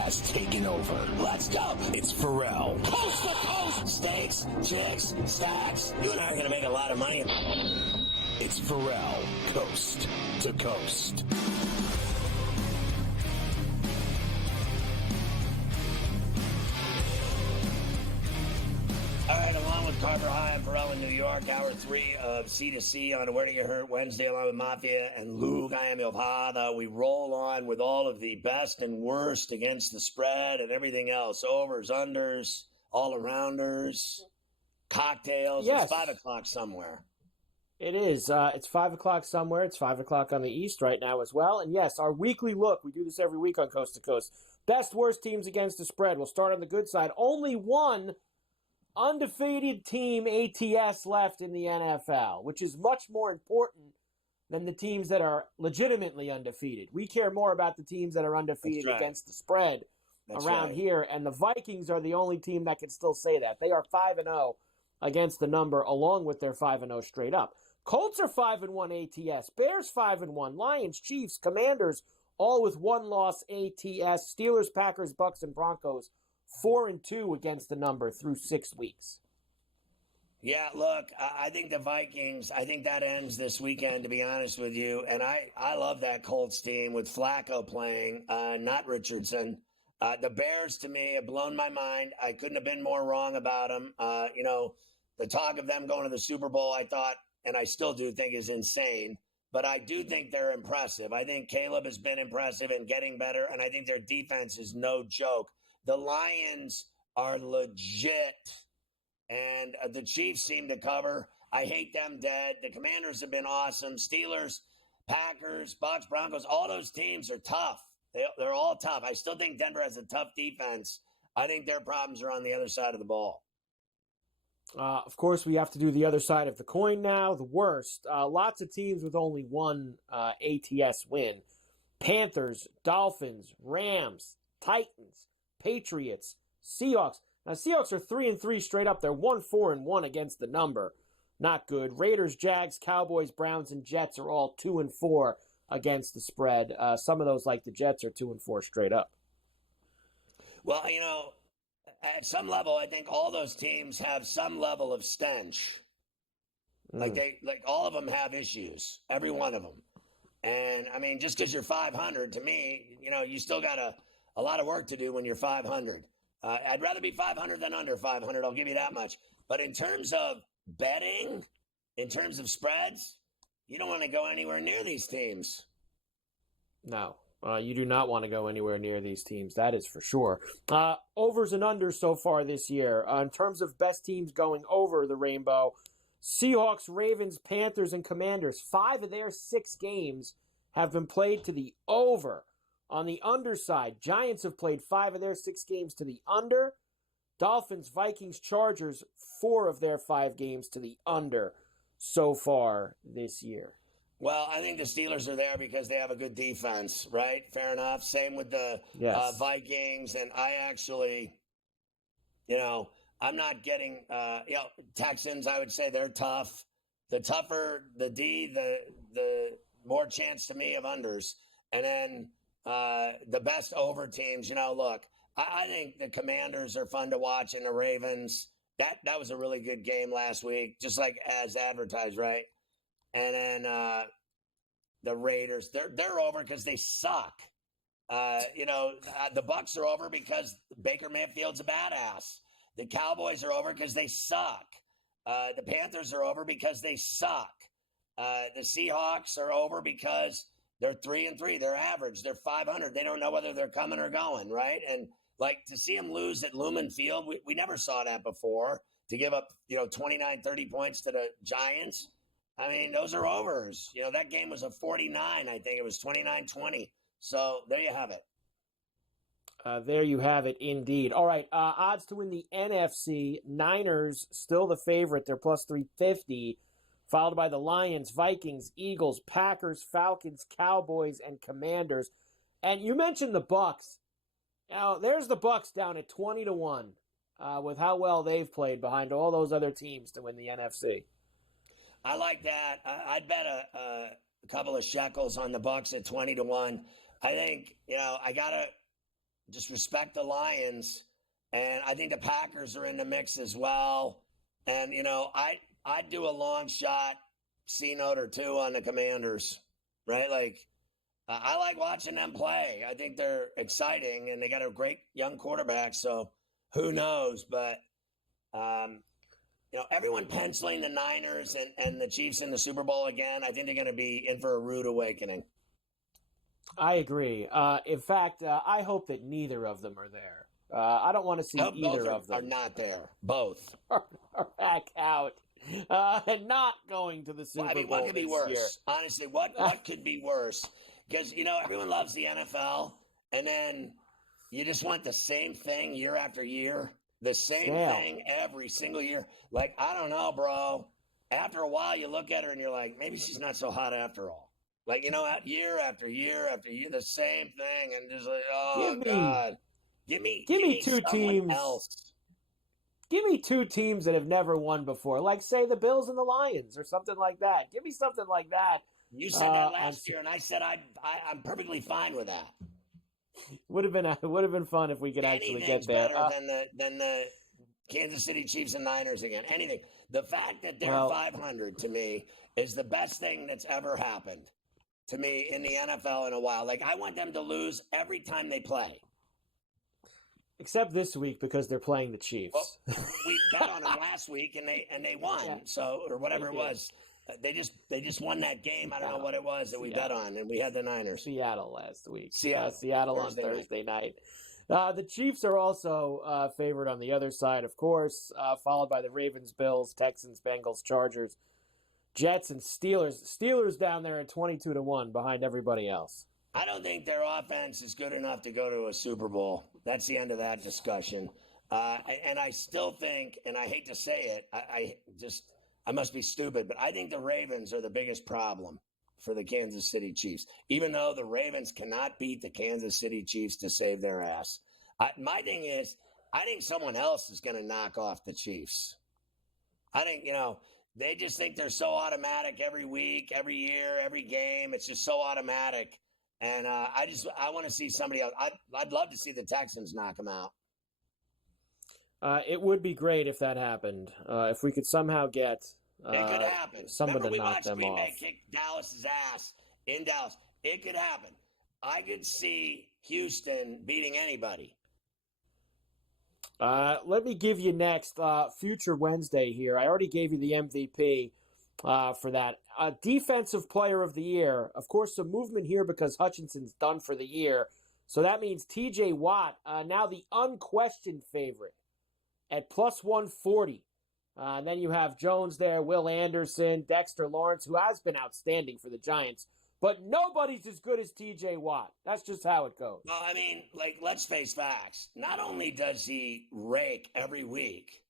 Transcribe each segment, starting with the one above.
has taken over. Let's go. It's Ferrall. Coast to coast. Steaks, chicks, stacks. You and I are going to make a lot of money. It's Ferrall, coast to coast. All right, along with Carver High and Ferrall in New York, Hour 3 of C2C on Where to Get Hurt Wednesday, along with Mafia and Luke. I am Ilpada. We roll on with all of the best and worst against the spread and everything else. Overs, unders, all-arounders, cocktails. Yes. It's 5 o'clock somewhere. It is. It's 5 o'clock somewhere. It's 5 o'clock on the East right now as well. And yes, our weekly look, we do this every week on Coast to Coast. Best, worst teams against the spread. We'll start on the good side. Only one undefeated team ATS left in the NFL, which is much more important than the teams that are legitimately undefeated. We care more about the teams that are undefeated against the spread around here, and the Vikings are the only team that can still say that. They are 5-0 against the number, along with their 5-0 straight up. Colts are 5-1 ATS, Bears 5-1, Lions, Chiefs, Commanders, all with one loss ATS, Steelers, Packers, Bucks, and Broncos 4-2 against the number through 6 weeks. Yeah, look, I think the Vikings, I think that ends this weekend, to be honest with you. And I love that Colts team with Flacco playing, not Richardson. The Bears, to me, have blown my mind. I couldn't have been more wrong about them. The talk of them going to the Super Bowl, I thought, and I still do think, is insane. But I do think they're impressive. I think Caleb has been impressive and getting better, and I think their defense is no joke. The Lions are legit, and the Chiefs seem to cover. I hate them dead. The Commanders have been awesome. Steelers, Packers, Bucks, Broncos, all those teams are tough. They're all tough. I still think Denver has a tough defense. I think their problems are on the other side of the ball. Of course, we have to do the other side of the coin now, the worst. Lots of teams with only one ATS win. Panthers, Dolphins, Rams, Titans, Patriots, Seahawks. Now, Seahawks are 3-3 straight up. They're 1-4-1 against the number. Not good. Raiders, Jags, Cowboys, Browns, and Jets are all 2-4 against the spread. Some of those, like the Jets, are 2-4 straight up. Well, at some level, I think all those teams have some level of stench. Like all of them have issues, every one of them. And I mean, just because you're 500, to me, you still got a lot of work to do when you're 500. I'd rather be 500 than under 500. I'll give you that much. But in terms of betting, in terms of spreads, you don't want to go anywhere near these teams. No. You do not want to go anywhere near these teams. That is for sure. Overs and unders so far this year. In terms of best teams going over the rainbow, Seahawks, Ravens, Panthers, and Commanders. 5 of their 6 games have been played to the over. On the underside, Giants have played 5 of their 6 games to the under. Dolphins, Vikings, Chargers, 4 of their 5 games to the under so far this year. Well, I think the Steelers are there because they have a good defense, right? Fair enough. Same with the Vikings. And I actually, I'm not getting, Texans, I would say they're tough. The tougher the D, the more chance to me of unders. And then the best over teams, look, I think the Commanders are fun to watch, and the Ravens. That was a really good game last week, just like as advertised, right? And then the Raiders, they're over because they suck. The Bucks are over because Baker Mayfield's a badass. The Cowboys are over because they suck. The Panthers are over because they suck. The Seahawks are over because they're 3-3. They're average. They're 500. They don't know whether they're coming or going, right? And to see them lose at Lumen Field, we never saw that before. To give up, 29, 30 points to the Giants. I mean, those are overs. That game was a 49, I think. It was 29-20. So there you have it. There you have it, indeed. All right, odds to win the NFC. Niners, still the favorite. They're plus 350. Followed by the Lions, Vikings, Eagles, Packers, Falcons, Cowboys, and Commanders. And you mentioned the Bucks. Now, there's the Bucks down at 20-1 with how well they've played behind all those other teams to win the NFC. I like that. I'd bet a couple of shekels on the Bucks at 20-1. I think, I got to just respect the Lions. And I think the Packers are in the mix as well. And, I'd do a long shot C note or two on the Commanders, right? Like, I like watching them play. I think they're exciting, and they got a great young quarterback. So who knows? But, everyone penciling the Niners and the Chiefs in the Super Bowl again, I think they're going to be in for a rude awakening. I agree. In fact, I hope that neither of them are there. I don't want to see either of them. Are not there. Both. are back out and not going to the Super Bowl. What could be worse? Year. Honestly, what could be worse? Because, everyone loves the NFL, and then you just want the same thing year after year, the same thing every single year. Like, I don't know, bro. After a while, you look at her and you're like, maybe she's not so hot after all. Like, year after year after year, the same thing, and just like, God. Give me two teams. Else. Give me two teams that have never won before, like, say, the Bills and the Lions or something like that. Give me something like that. You said that last year, and I said I'm perfectly fine with that. Would have been fun if we could actually get there. Better than the Kansas City Chiefs and Niners again. Anything. The fact that they're 500 to me is the best thing that's ever happened to me in the NFL in a while. Like, I want them to lose every time they play. Except this week because they're playing the Chiefs. Well, we bet on them last week and they won. Yeah. So, or whatever it was. They just won that game. I don't know what it was that we bet on, and we had the Niners. Seattle last week. Seattle on Thursday night. The Chiefs are also favored on the other side, of course, followed by the Ravens, Bills, Texans, Bengals, Chargers, Jets, and Steelers. Steelers down there at 22-1 behind everybody else. I don't think their offense is good enough to go to a Super Bowl. That's the end of that discussion. And I still think, and I hate to say it, I must be stupid, but I think the Ravens are the biggest problem for the Kansas City Chiefs, even though the Ravens cannot beat the Kansas City Chiefs to save their ass. My thing is, I think someone else is going to knock off the Chiefs. I think, they just think they're so automatic every week, every year, every game. It's just so automatic. And I want to see somebody else. I'd love to see the Texans knock them out. It would be great if that happened. If we could somehow get it could happen. Someone to knock them Green off. Bay kick Dallas's ass in Dallas. It could happen. I could see Houston beating anybody. Let me give you next Future Wednesday here. I already gave you the MVP for that. Defensive Player of the Year. Of course, some movement here because Hutchinson's done for the year. So that means T.J. Watt, now the unquestioned favorite at plus 140. And then you have Jones there, Will Anderson, Dexter Lawrence, who has been outstanding for the Giants. But nobody's as good as T.J. Watt. That's just how it goes. Well, I mean, let's face facts. Not only does he rake every week,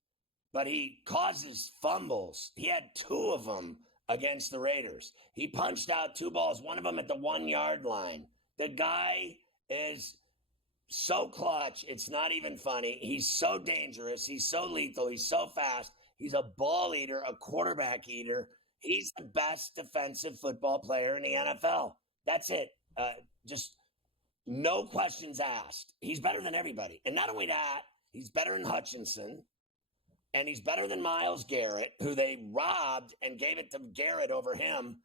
but he causes fumbles. He had 2 of them against the Raiders. He punched out 2 balls, one of them at the 1-yard line. The guy is so clutch, it's not even funny. He's so dangerous. He's so lethal. He's so fast. He's a ball eater, a quarterback eater. He's the best defensive football player in the NFL. That's it. Just no questions asked. He's better than everybody. And not only that, he's better than Hutchinson. And he's better than Myles Garrett, who they robbed and gave it to Garrett over him.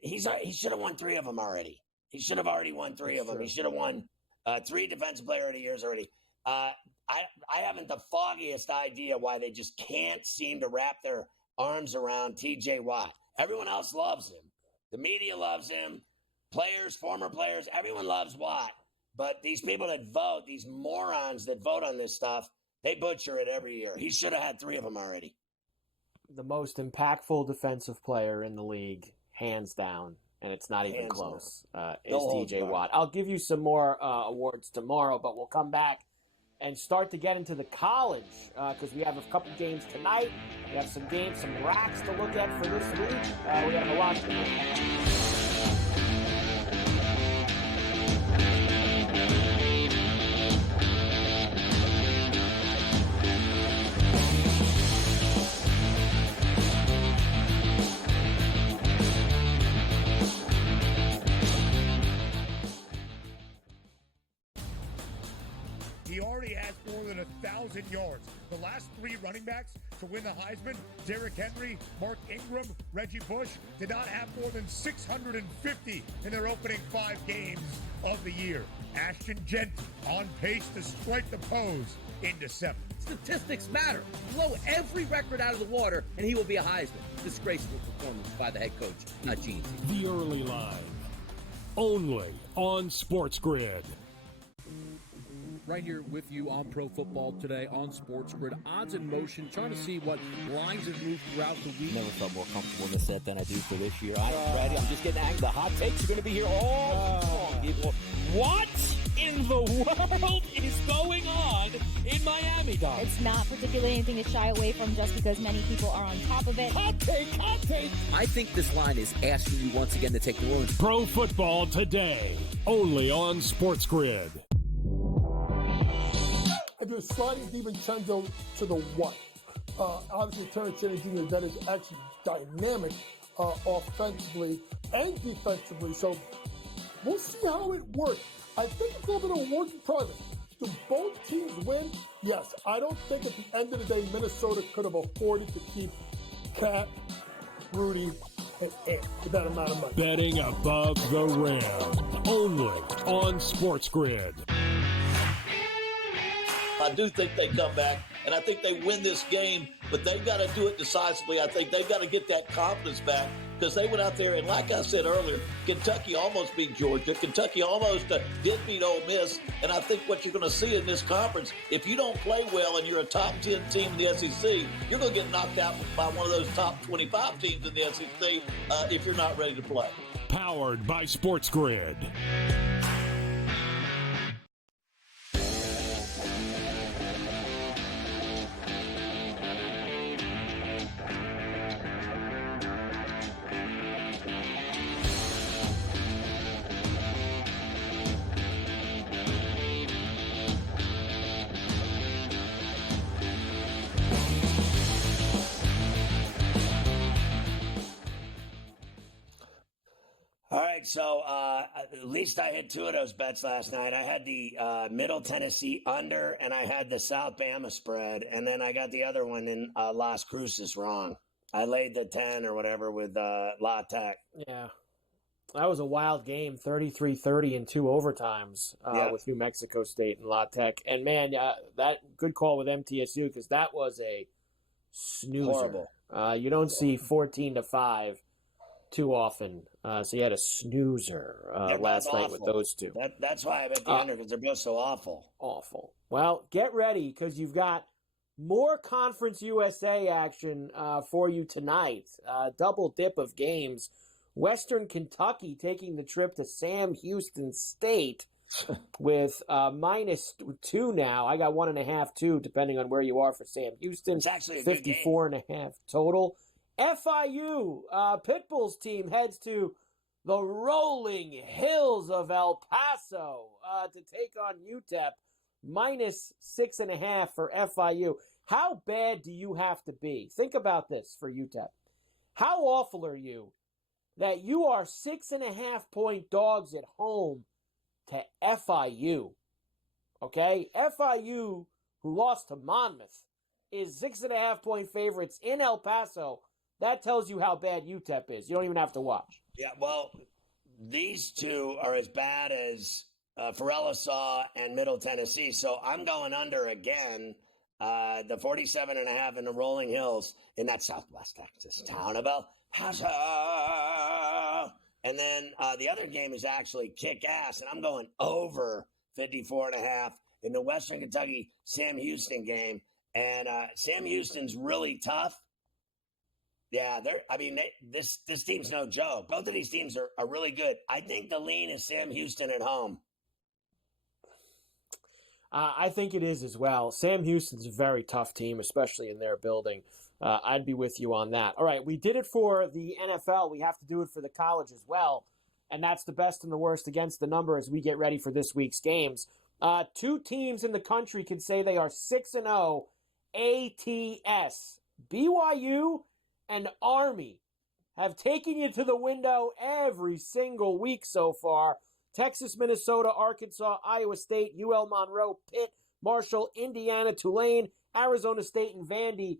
He should have won 3 of them already. He should have already won 3 of them. He should have won 3 Defensive Player of the Years already. I haven't the foggiest idea why they just can't seem to wrap their arms around T.J. Watt. Everyone else loves him. The media loves him. Players, former players, everyone loves Watt. But these people that vote, these morons that vote on this stuff, they butcher it every year. He should have had 3 of them already. The most impactful defensive player in the league, hands down, and it's not even close, is T.J. Watt. I'll give you some more awards tomorrow, but we'll come back and start to get into the college because we have a couple games tonight. We have some games, some racks to look at for this week. We have a lot to do. He already has more than 1,000 yards. The last 3 running backs to win the Heisman, Derrick Henry, Mark Ingram, Reggie Bush, did not have more than 650 in their opening 5 games of the year. Ashton Genty on pace to strike the pose in December. Statistics matter. Blow every record out of the water, and he will be a Heisman. Disgraceful performance by the head coach, not Gene. The Early Line, only on SportsGrid. Right here with you on Pro Football Today on SportsGrid. Odds in motion, trying to see what lines have moved throughout the week. Never felt more comfortable in this set than I do for this year. I'm ready. I'm just getting angry. The hot takes are going to be here all people. What in the world is going on in Miami, Dog? It's not particularly anything to shy away from just because many people are on top of it. Hot take, hot take. I think this line is asking you once again to take the Bruins. Pro Football Today, only on SportsGrid. If you're sliding DiVincenzo to the what? Obviously, Terrence Shannon Jr., that is actually dynamic offensively and defensively. So we'll see how it works. I think it's a little bit of a work in progress. Do both teams win? Yes. I don't think at the end of the day, Minnesota could have afforded to keep Cat, Rudy, and Ant with that amount of money. Betting above the rim, only on SportsGrid. I do think they come back, and I think they win this game, but they've got to do it decisively. I think they've got to get that confidence back because they went out there, and like I said earlier, Kentucky almost beat Georgia. Kentucky almost did beat Ole Miss, and I think what you're going to see in this conference, if you don't play well and you're a top 10 team in the SEC, you're going to get knocked out by one of those top 25 teams in the SEC if you're not ready to play. Powered by SportsGrid. All right, so at least I hit 2 of those bets last night. I had the Middle Tennessee under, and I had the South Bama spread, and then I got the other one in Las Cruces wrong. I laid the 10 or whatever with La Tech. Yeah. That was a wild game, 33-30 in 2 overtimes with New Mexico State and La Tech. And, man, that good call with MTSU because that was a snoozer. Horrible. You don't see 14-5 too often. So you had a snoozer last night with those two. That's why I bet the under because they're both so awful. Awful. Well, get ready because you've got more Conference USA action for you tonight. Double dip of games. Western Kentucky taking the trip to Sam Houston State with -2 now. I got 1.5, 2, depending on where you are for Sam Houston. It's actually a 54.5 total. FIU, Pitbull's team heads to the rolling hills of El Paso to take on UTEP. -6.5 for FIU. How bad do you have to be? Think about this for UTEP. How awful are you that you are 6.5-point dogs at home to FIU? Okay? FIU, who lost to Monmouth, is 6.5-point favorites in El Paso. That tells you how bad UTEP is. You don't even have to watch. Yeah, well, these two are as bad as Ferrall saw and Middle Tennessee. So I'm going under again. The 47.5 in the rolling hills in that Southwest Texas town of El Paso. And then the other game is actually kick ass, and I'm going over 54.5 in the Western Kentucky Sam Houston game. And Sam Houston's really tough. Yeah, this team's no joke. Both of these teams are really good. I think the lean is Sam Houston at home. I think it is as well. Sam Houston's a very tough team, especially in their building. I'd be with you on that. All right, we did it for the NFL. We have to do it for the college as well. And that's the best and the worst against the number as we get ready for this week's games. 2 teams in the country can say they are 6-0 ATS. BYU and Army have taken you to the window every single week so far. Texas, Minnesota, Arkansas, Iowa State, UL Monroe, Pitt, Marshall, Indiana, Tulane, Arizona State, and Vandy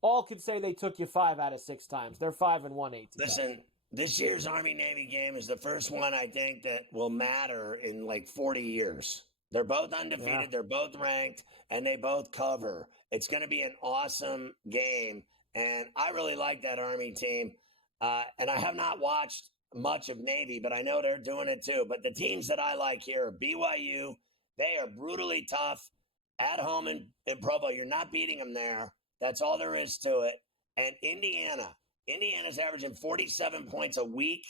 all could say they took you 5 out of 6 times. They're 5-1 ATS. Listen, this year's Army-Navy game is the first one I think that will matter in like 40 years. They're both undefeated, they're both ranked, and they both cover. It's going to be an awesome game, and I really like that Army team. And I have not watched much of Navy, but I know they're doing it too. But the teams that I like here are BYU. They are brutally tough at home in Provo. You're not beating them there. That's all there is to it. And Indiana. Indiana's averaging 47 points a week.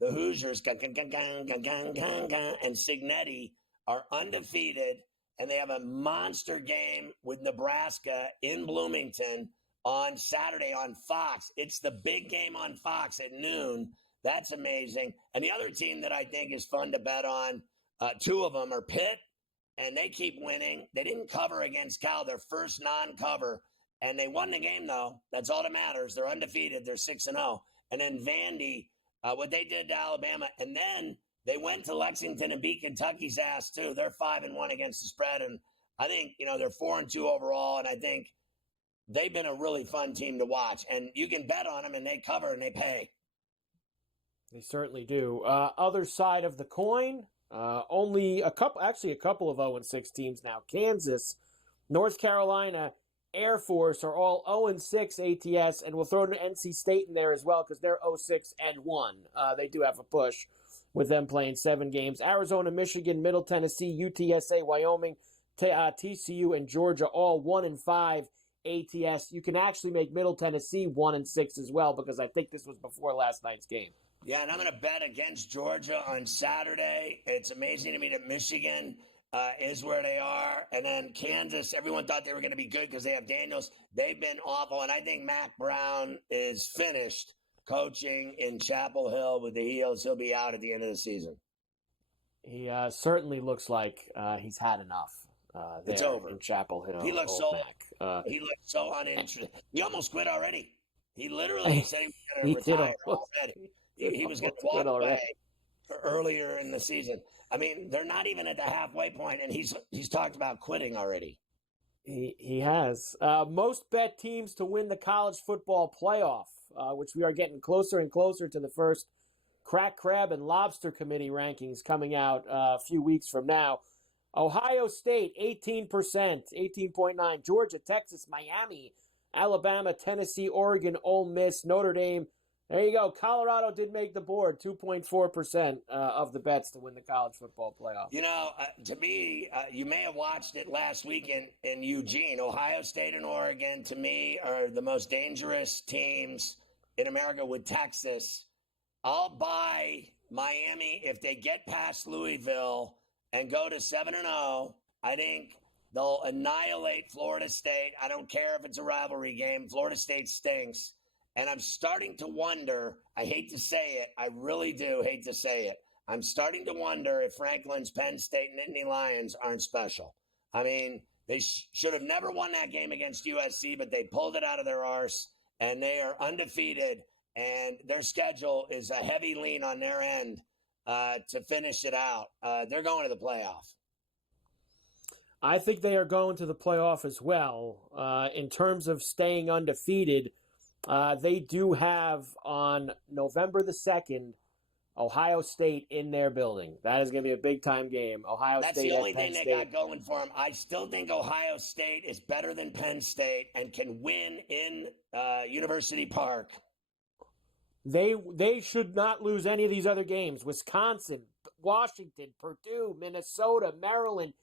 The Hoosiers and Signetti are undefeated, and they have a monster game with Nebraska in Bloomington on Saturday on Fox. It's the big game on Fox at noon. That's amazing. And the other team that I think is fun to bet on, 2 of them are Pitt, and they keep winning. They didn't cover against Cal, their first non-cover, and they won the game, though. That's all that matters. They're undefeated. They're 6-0. And then Vandy, what they did to Alabama, and then they went to Lexington and beat Kentucky's ass, too. They're 5-1 against the spread, and I think, they're 4-2 overall, and I think they've been a really fun team to watch. And you can bet on them, and they cover, and they pay. They certainly do. Other side of the coin, only a couple of 0-6 teams now. Kansas, North Carolina, Air Force are all 0-6 ATS, and we'll throw NC State in there as well because they're 0-6-1. They do have a push with them playing 7 games. Arizona, Michigan, Middle Tennessee, UTSA, Wyoming, TCU, and Georgia all 1-5 ATS. You can actually make Middle Tennessee 1-6 as well because I think this was before last night's game. Yeah, and I'm going to bet against Georgia on Saturday. It's amazing to me that Michigan is where they are. And then Kansas, everyone thought they were going to be good because they have Daniels. They've been awful. And I think Mac Brown is finished coaching in Chapel Hill with the Heels. He'll be out at the end of the season. He certainly looks like he's had enough. It's over in Chapel Hill. He looks so uninterested. He almost quit already. He literally said he was going to retire already. He was going to walk away earlier in the season. I mean, they're not even at the halfway point, and he's talked about quitting already. He has. Most bet teams to win the college football playoff, which we are getting closer and closer to the first Crack Crab and Lobster Committee rankings coming out a few weeks from now. Ohio State, 18%, 18.9. Georgia, Texas, Miami, Alabama, Tennessee, Oregon, Ole Miss, Notre Dame. There you go. Colorado did make the board, 2.4% of the bets to win the college football playoff. To me, you may have watched it last week in Eugene. Ohio State and Oregon, to me, are the most dangerous teams in America with Texas. I'll buy Miami if they get past Louisville and go to 7-0. I think they'll annihilate Florida State. I don't care if it's a rivalry game. Florida State stinks. And I'm starting to wonder, I hate to say it, I really do hate to say it, I'm starting to wonder if Franklin's Penn State and Nittany Lions aren't special. I mean, they should have never won that game against USC, but they pulled it out of their arse, and they are undefeated, and their schedule is a heavy lean on their end to finish it out. They're going to the playoff. I think they are going to the playoff as well. In terms of staying undefeated, they do have on November the 2nd, Ohio State in their building. That is going to be a big-time game. That's the only thing they got going for them. I still think Ohio State is better than Penn State and can win in University Park. They should not lose any of these other games. Wisconsin, Washington, Purdue, Minnesota, Maryland.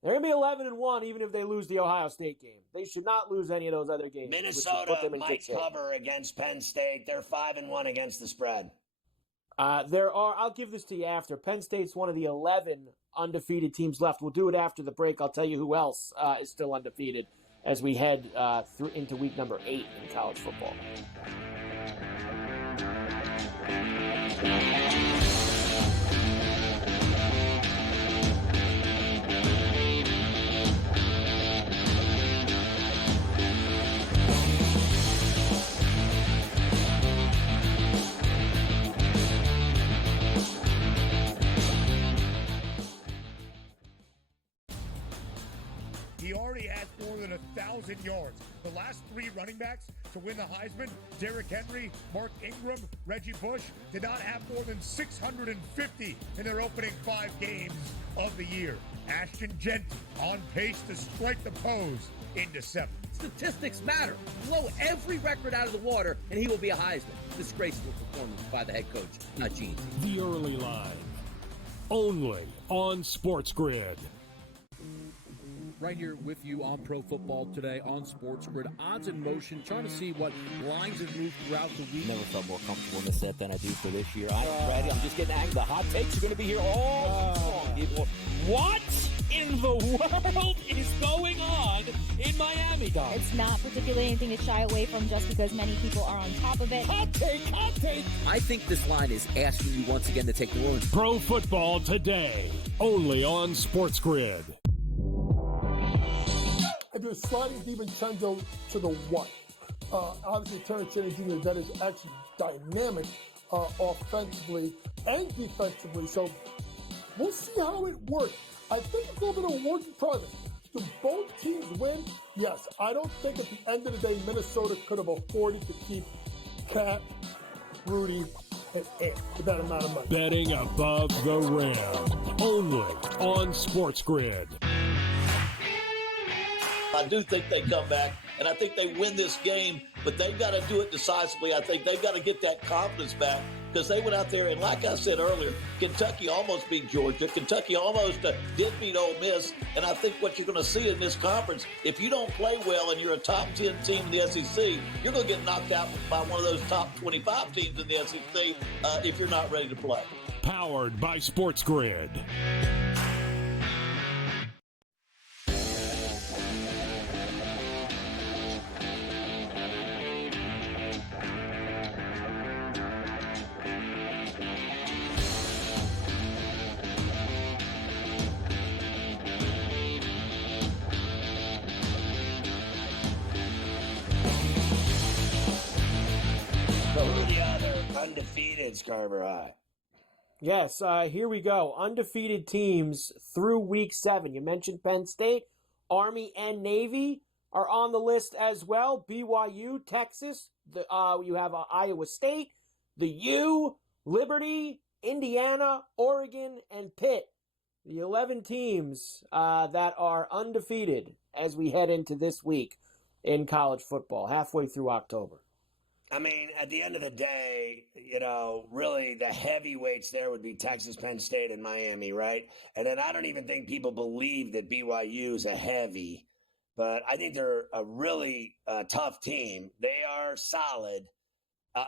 They're going to be 11-1 even if they lose the Ohio State game. They should not lose any of those other games. Minnesota might cover against Penn State. They're 5-1 against the spread. I'll give this to you after. Penn State's one of the 11 undefeated teams left. We'll do it after the break. I'll tell you who else is still undefeated as we head through into week number 8 in college football. He already has more than 1,000 yards. The last three running backs to win the Heisman, Derrick Henry, Mark Ingram, Reggie Bush, did not have more than 650 in their opening 5 games of the year. Ashton Genty on pace to strike the pose in December. Statistics matter. Blow every record out of the water, and he will be a Heisman. Disgraceful performance by the head coach, not Gene. The Early Line, only on SportsGrid. Right here with you on Pro Football Today on SportsGrid. Odds in motion, trying to see what lines have moved throughout the week. Never felt more comfortable in this set than I do for this year. I'm just getting angry. The hot takes are going to be here all people. What in the world is going on in Miami, Dog? It's not particularly anything to shy away from just because many people are on top of it. Hot take, hot take. I think this line is asking you once again to take the Orleans. Pro Football Today, only on SportsGrid. I do sliding DiVincenzo to the one. Obviously, Terrence Shannon Jr., that is actually dynamic offensively and defensively. So we'll see how it works. I think it's a little bit of a work in progress. Do both teams win? Yes. I don't think at the end of the day, Minnesota could have afforded to keep Cat, Rudy, and Ant with that amount of money. Betting above the rim, only on SportsGrid. I do think they come back, and I think they win this game, but they've got to do it decisively. I think they've got to get that confidence back because they went out there, and like I said earlier, Kentucky almost beat Georgia. Kentucky almost did beat Ole Miss, and I think what you're going to see in this conference, if you don't play well and you're a top 10 team in the SEC, you're going to get knocked out by one of those top 25 teams in the SEC if you're not ready to play. Powered by SportsGrid. Undefeated Scarborough High. Yes, here we go. Undefeated teams through week 7. You mentioned Penn State, Army, and Navy are on the list as well. BYU, Texas, you have Iowa State, the U, Liberty, Indiana, Oregon, and Pitt. The 11 teams that are undefeated as we head into this week in college football, halfway through October. I mean, at the end of the day, really the heavyweights there would be Texas, Penn State, and Miami, right? And then I don't even think people believe that BYU is a heavy, but I think they're a really tough team. They are solid.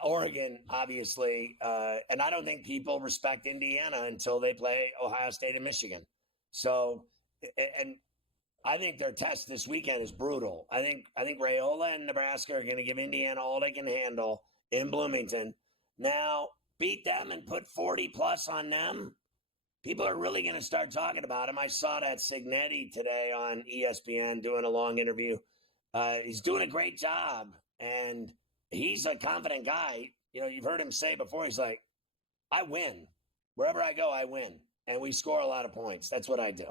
Oregon, obviously, and I don't think people respect Indiana until they play Ohio State and Michigan. So, and I think their test this weekend is brutal. I think Raiola and Nebraska are going to give Indiana all they can handle in Bloomington. Now, beat them and put 40-plus on them. People are really going to start talking about him. I saw that Signetti today on ESPN doing a long interview. He's doing a great job, and he's a confident guy. You've heard him say before, he's like, I win. Wherever I go, I win. And we score a lot of points. That's what I do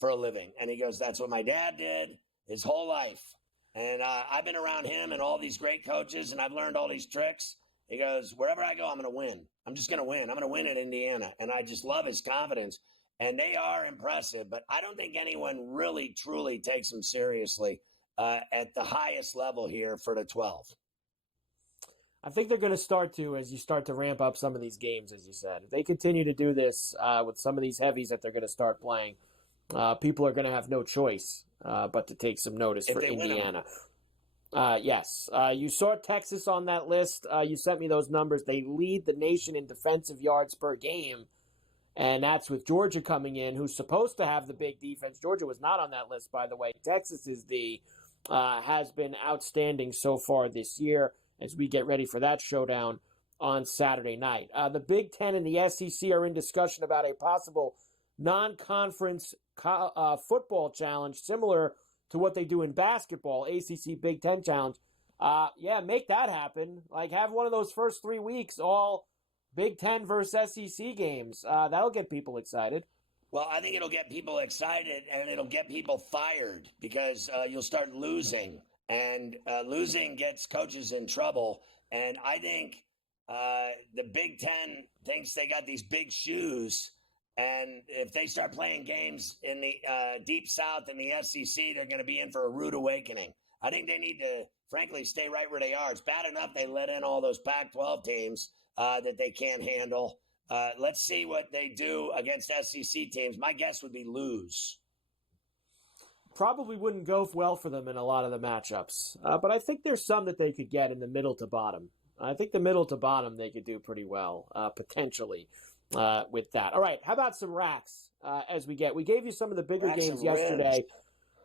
for a living. And he goes, that's what my dad did his whole life. And I've been around him and all these great coaches, and I've learned all these tricks. He goes, wherever I go, I'm going to win. I'm just going to win. I'm going to win at Indiana. And I just love his confidence. And they are impressive, but I don't think anyone really, truly takes him seriously at the highest level here for the 12. I think they're going to start to as you start to ramp up some of these games, as you said. If they continue to do this with some of these heavies that they're going to start playing, people are going to have no choice but to take some notice for Indiana. Yes. You saw Texas on that list. You sent me those numbers. They lead the nation in defensive yards per game, and that's with Georgia coming in, who's supposed to have the big defense. Georgia was not on that list, by the way. Texas has been outstanding so far this year as we get ready for that showdown on Saturday night. The Big Ten and the SEC are in discussion about a possible non-conference football challenge similar to what they do in basketball, ACC Big Ten challenge. Make that happen. Like, have one of those first 3 weeks all Big Ten versus SEC games. That'll get people excited. Well, I think it'll get people excited and it'll get people fired because you'll start losing. And losing gets coaches in trouble. And I think the Big Ten thinks they got these big shoes. And if they start playing games in the Deep South and the SEC, they're going to be in for a rude awakening. I think they need to, frankly, stay right where they are. It's bad enough they let in all those Pac-12 teams that they can't handle. Let's see what they do against SEC teams. My guess would be lose. Probably wouldn't go well for them in a lot of the matchups. But I think there's some that they could get in the middle to bottom. I think the middle to bottom they could do pretty well, potentially, with that. All right, how about some racks as we get? We gave you some of the bigger Racks games and yesterday. ribs.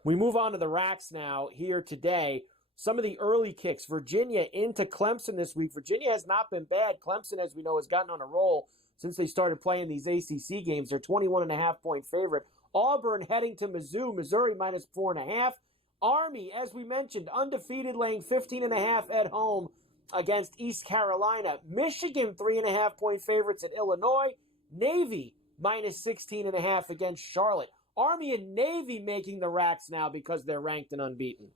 We move on to the racks now here today. Some of the early kicks. Virginia into Clemson this week. Virginia has not been bad. Clemson, as we know, has gotten on a roll since they started playing these ACC games. They're 21.5-point favorite. Auburn heading to Mizzou. Missouri minus 4.5. Army, as we mentioned, undefeated, laying 15.5 at home against East Carolina. Michigan, 3.5-point favorites at Illinois. Navy, minus 16.5 against Charlotte. Army and Navy making the racks now because they're ranked and unbeaten.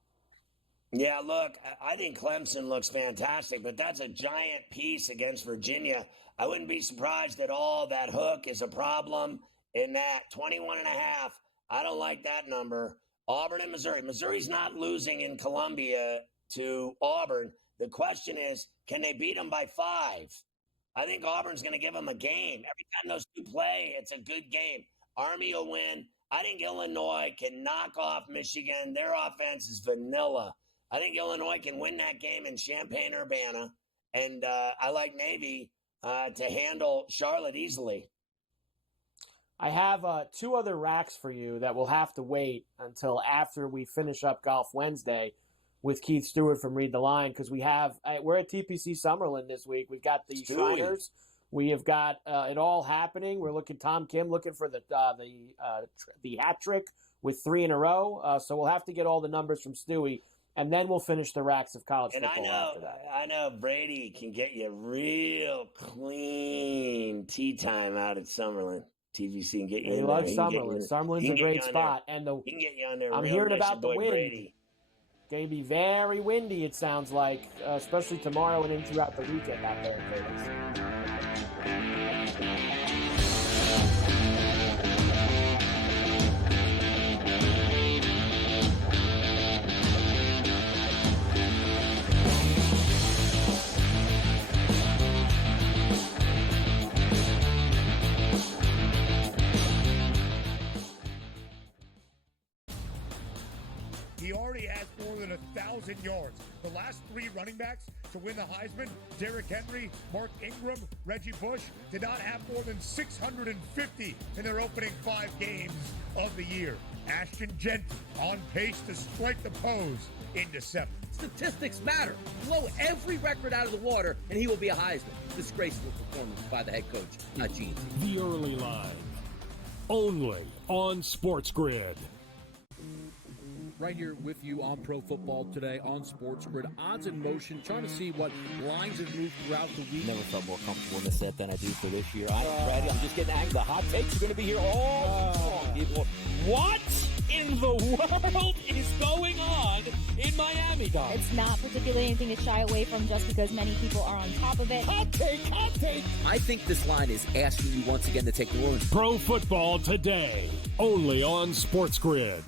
Yeah, look, I think Clemson looks fantastic, but that's a giant piece against Virginia. I wouldn't be surprised at all that hook is a problem in that 21.5. I don't like that number. Auburn and Missouri. Missouri's not losing in Columbia to Auburn. The question is, can they beat them by 5? I think Auburn's going to give them a game. Every time those two play, it's a good game. Army will win. I think Illinois can knock off Michigan. Their offense is vanilla. I think Illinois can win that game in Champaign-Urbana. And I like Navy to handle Charlotte easily. I have 2 other racks for you that will have to wait until after we finish up Golf Wednesday with Keith Stewart from Read the Line, because we're at TPC Summerlin this week. We've got the Shriners. We have got it all happening. We're looking Tom Kim looking for the hat trick with 3 in a row. So we'll have to get all the numbers from Stewie, and then we'll finish the racks of college football after that. I know Brady can get you real clean tea time out at Summerlin. TVC can get you. He loves Summerlin. Summerlin's a great spot, and he can get you on there. I'm hearing about the wind. Brady. Going to be very windy, it sounds like, especially tomorrow and throughout the weekend out there in Vegas. He already has more than 1,000 yards. The last 3 running backs to win the Heisman, Derrick Henry, Mark Ingram, Reggie Bush, did not have more than 650 in their opening 5 games of the year. Ashton Genty on pace to strike the pose in December. Statistics matter. Blow every record out of the water, and he will be a Heisman. Disgraceful performance by the head coach, not Gene. The Early Line, only on SportsGrid. Right here with you on Pro Football Today on SportsGrid. Odds in motion, trying to see what lines have moved throughout the week. Never felt more comfortable in the set than I do for this year. I'm just getting angry. The hot takes are going to be here all long. What in the world is going on in Miami, Dog? It's not particularly anything to shy away from just because many people are on top of it. Hot take, hot take. I think this line is asking you once again to take the room. Pro Football Today, only on SportsGrid.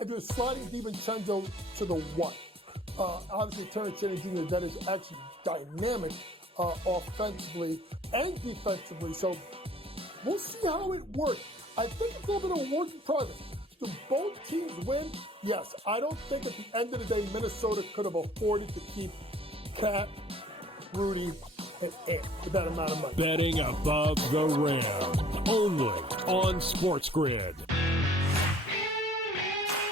I do sliding DiVincenzo to the 1. Obviously, Terrence Jennings Jr., that is actually dynamic offensively and defensively. So we'll see how it works. I think it's a little bit of a work in progress. Do both teams win? Yes. I don't think at the end of the day, Minnesota could have afforded to keep Cat, Rudy, and Ant with that amount of money. Betting above the rim, only on SportsGrid.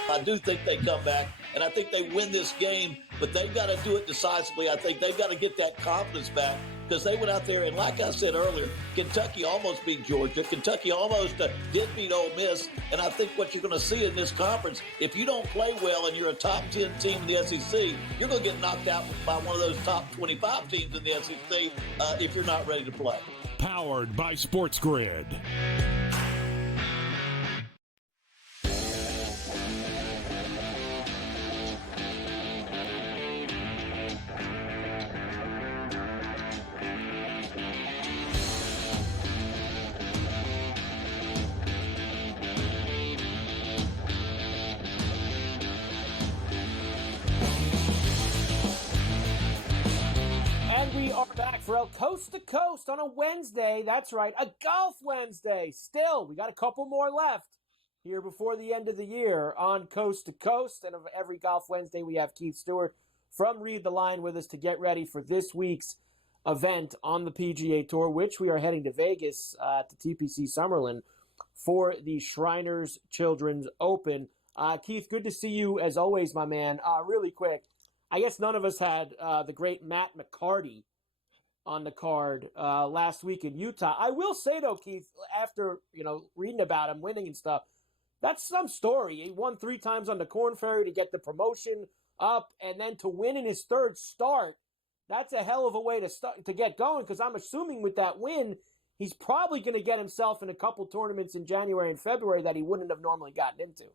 I do think they come back, and I think they win this game, but they've got to do it decisively. I think they've got to get that confidence back because they went out there, and like I said earlier, Kentucky almost beat Georgia. Kentucky almost did beat Ole Miss, and I think what you're going to see in this conference, if you don't play well and you're a top 10 team in the SEC, you're going to get knocked out by one of those top 25 teams in the SEC if you're not ready to play. Powered by SportsGrid. We are back for Coast to Coast on a Wednesday. That's right, a Golf Wednesday. Still, we got a couple more left here before the end of the year on Coast to Coast. And every Golf Wednesday, we have Keith Stewart from Read the Line with us to get ready for this week's event on the PGA Tour, which we are heading to Vegas to TPC Summerlin for the Shriners Children's Open. Keith, good to see you as always, my man. Really quick, I guess none of us had the great Matt McCarty on the card last week in Utah. I will say, though, Keith, after reading about him winning and stuff, that's some story. He won 3 times on the Korn Ferry to get the promotion up, and then to win in his third start. That's a hell of a way to get going, because I'm assuming with that win, he's probably going to get himself in a couple tournaments in January and February that he wouldn't have normally gotten into.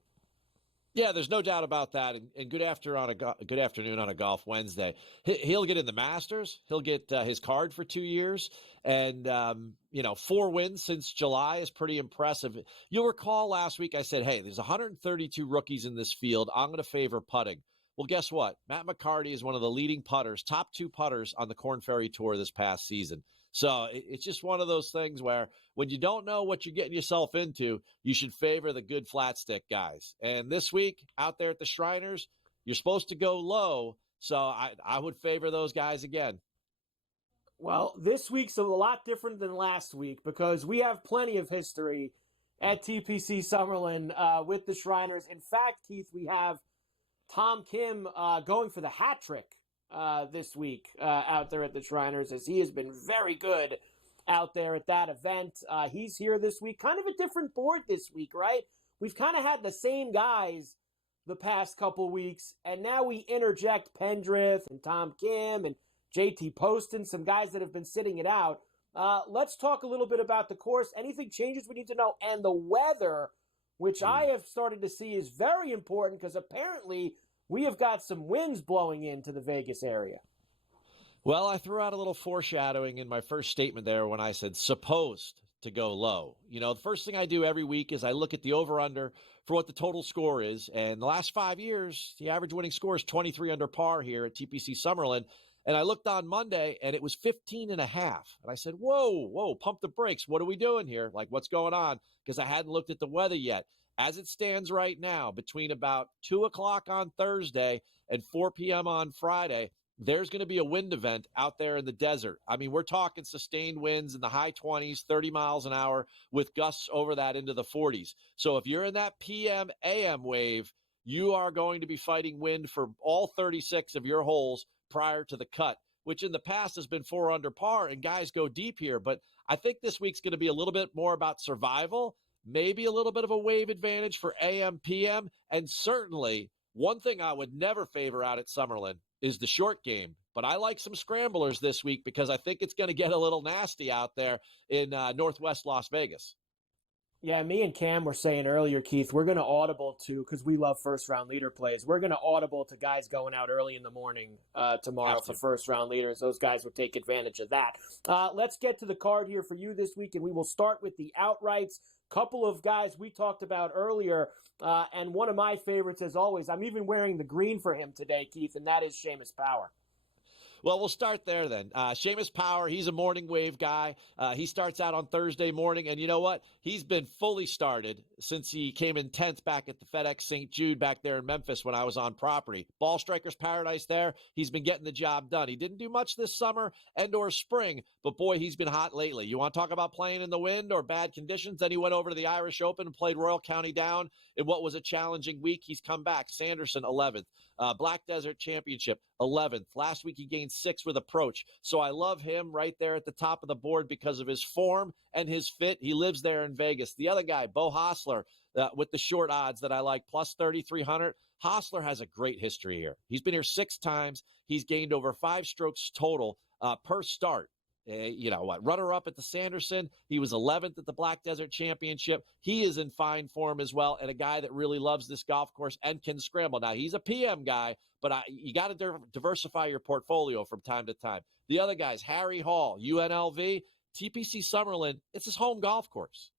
Yeah, there's no doubt about that. And good afternoon on a Golf Wednesday. He'll get in the Masters. He'll get his card for 2 years. And, 4 wins since July is pretty impressive. You'll recall last week I said, hey, there's 132 rookies in this field. I'm going to favor putting. Well, guess what? Matt McCarty is one of the leading putters, top 2 putters on the Korn Ferry Tour this past season. So it's just one of those things where when you don't know what you're getting yourself into, you should favor the good flat stick guys. And this week out there at the Shriners, you're supposed to go low. So I would favor those guys again. Well, this week's a lot different than last week because we have plenty of history at TPC Summerlin with the Shriners. In fact, Keith, we have Tom Kim going for the hat trick this week out there at the Shriners, as he has been very good out there at that event. He's here this week. Kind of a different board this week, right? We've kind of had the same guys the past couple weeks, and now we interject Pendrith and Tom Kim and JT Poston, some guys that have been sitting it out. Let's talk a little bit about the course. Anything changes we need to know, and the weather, which I have started to see is very important because apparently we have got some winds blowing into the Vegas area. Well, I threw out a little foreshadowing in my first statement there when I said supposed to go low. The first thing I do every week is I look at the over-under for what the total score is. And the last 5 years, the average winning score is 23 under par here at TPC Summerlin. And I looked on Monday, and it was 15.5. And I said, whoa, pump the brakes. What are we doing here? Like, what's going on? Because I hadn't looked at the weather yet. As it stands right now, between about 2 o'clock on Thursday and 4 p.m. on Friday, there's going to be a wind event out there in the desert. I mean, we're talking sustained winds in the high 20s, 30 miles an hour, with gusts over that into the 40s. So if you're in that PM, AM wave, you are going to be fighting wind for all 36 of your holes prior to the cut, which in the past has been 4 under par, and guys go deep here. But I think this week's going to be a little bit more about survival, maybe a little bit of a wave advantage for AM, PM, and certainly one thing I would never favor out at Summerlin is the short game. But I like some scramblers this week because I think it's going to get a little nasty out there in northwest Las Vegas. Yeah, me and Cam were saying earlier, Keith, we're going to audible to, because we love first-round leader plays, we're going to audible to guys going out early in the morning tomorrow for first-round leaders. Those guys will take advantage of that. Let's get to the card here for you this week, and we will start with the outrights. Couple of guys we talked about earlier, and one of my favorites, as always, I'm even wearing the green for him today, Keith, and that is Seamus Power. Well, we'll start there then. Seamus Power, he's a morning wave guy. He starts out on Thursday morning, and you know what? He's been fully started since he came in 10th back at the FedEx St. Jude back there in Memphis when I was on property. Ball striker's paradise there. He's been getting the job done. He didn't do much this summer and or spring, but boy, he's been hot lately. You want to talk about playing in the wind or bad conditions? Then he went over to the Irish Open and played Royal County Down in what was a challenging week. He's come back. Sanderson, 11th. Black Desert Championship, 11th. Last week he gained 6 with approach. So I love him right there at the top of the board because of his form and his fit. He lives there in Vegas. The other guy, Bo Hostler, with the short odds that I like, plus 3,300. Hostler has a great history here. He's been here 6 times. He's gained over 5 strokes total per start. runner-up at the Sanderson. He was 11th at the Black Desert Championship. He is in fine form as well, and a guy that really loves this golf course and can scramble. Now, he's a PM guy, but you got to diversify your portfolio from time to time. The other guys, Harry Hall, UNLV, TPC Summerlin, it's his home golf course.